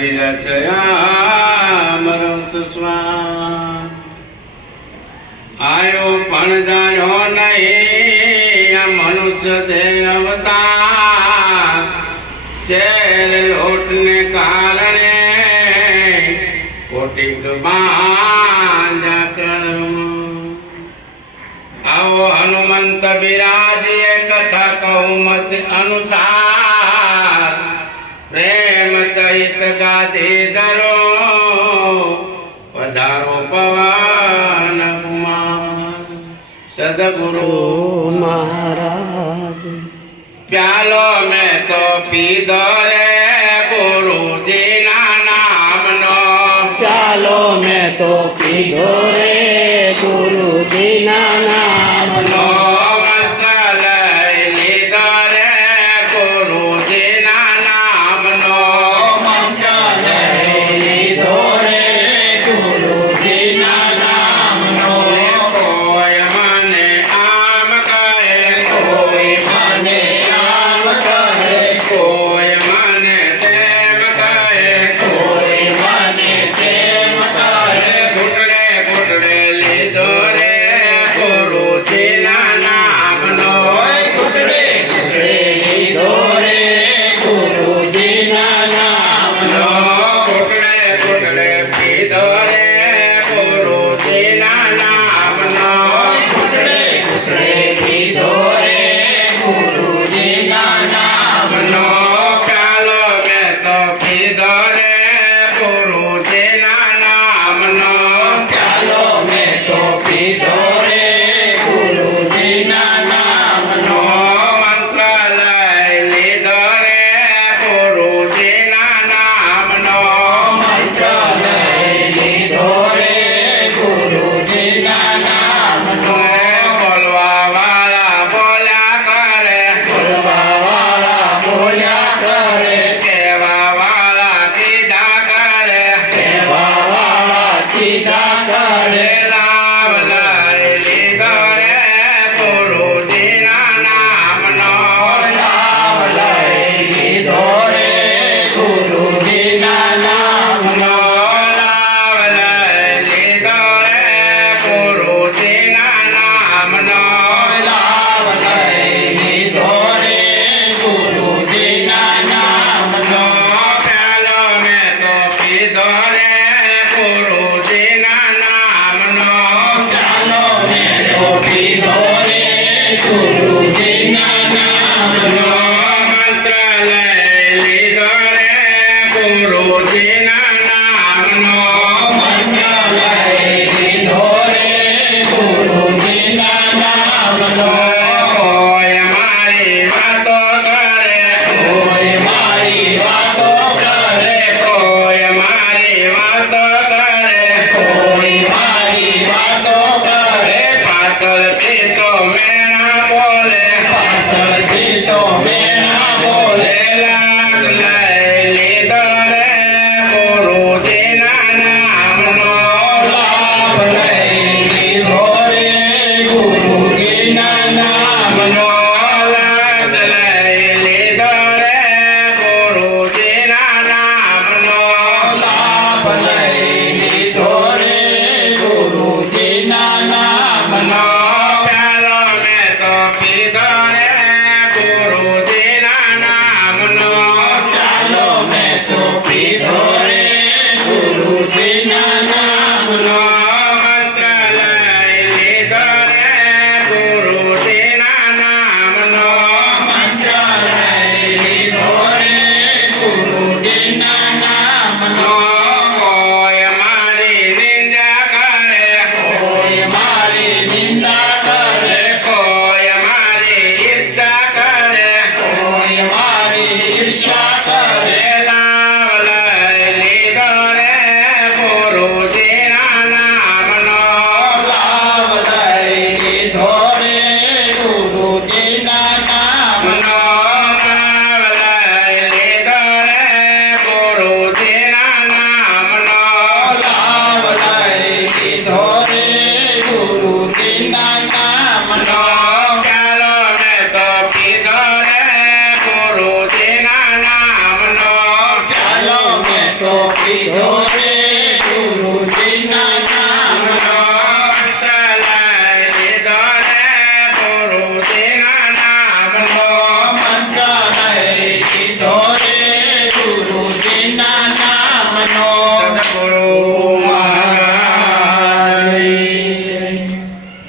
हरि रचयामृत स्वाम आयो पण जानो नहीं मनुष्य दे अवतार चेर लोटने कारणे कोटिक बांधा कर्म आओ हनुमंत बिराजिए कथा कहूँ मत अनुसार प्रेम चैत गादी धरो पधारो पवन कुमार सदगुरु महाराज प्यालो में तो पी दो रे गुरु जी ना नाम नो प्यालो में तो पीधो रे गुरु जी ना नाम लो मंत्र लय लीधो रे गुरु जी ना नाम नो मंत्र लय लीधो रे गुरु जी ना नाम लो कोई माने आम कहे कोई माने आम कहे कोई माने तेम कहे कोई माने प्रेम कहे घुटने घुटने लीधो रे गुरु जी ना नाम नो घुटड़े घुटड़े लीधो रे गुरु जी ना नाम लो घुटने घुटने पीधो रे गुरु जी ना नाम नो घुटड़े घुटड़े लीधो रे गुरु जी ना नाम लो प्यालो में तो पीधो रे गुरु जी ना नाम नो प्यालो में तो पीधो रे गुरु जी ना नाम लो मंत्र लय लीधो रे गुरु जी ना नाम नो मंत्र लय लीधो रे गुरु जी ना नाम लो बोलवा वाला बोला करे बोलवा वाला बोल्या करे केवा वाला कीधा करे सेवा वाला सीधा करे लाभ लय लीधो रे गुरु जी ना नाम नो लाभ लय लीधो रे गुरु जी ना नाम लो लाभ लय लीधो रे गुरु जी ना नाम नो लाभ लय लीधो रे गुरु जी ना नाम लो प्यालो में तो पीधो रे गुरु जी ना नाम नो चालो में तो पीधो रे गुरु जी ना नाम लो मंत्र लय लीधो रे गुरु जी ना नाम नो मंत्र लय लीधो रे गुरु जी ना नाम लो कोई मारी बातों करे कोई मारी बातों करे कोई मारी बातों करे कोई मारी बातों करे पातल की तो मैं ना बोले पासल जी तो मैं ना बोले लाग लय लीधो रे गुरु जी ना नाम नो लाभ लय लीधो रे गुरु जी ना नाम लो लाग लय लीधो रे गुरु जी ना नाम नो लाभ लय लीधो रे गुरु जी ना नाम लो प्यालो में तो पीधो रे गुरु जी ना नाम नो चालो में तो पीधो रे गुरु जी ना नाम लो मंत्र लय लीधो रे गुरु जी ना नाम नो मंत्र लय लीधो रे गुरु जी ना नाम लो कोई मारी निंदा करे कोई मारी निंदा करे कोई मारी इज्जत करे कोई मारी ईर्ष्या करे लाभ लय લીધો રે ગુરુજીના નામનો મંત્ર લઈ લીધો રે ગુરુજીના નામનો મંત્ર લઈ લીધો રે ગુરુજીના નામનો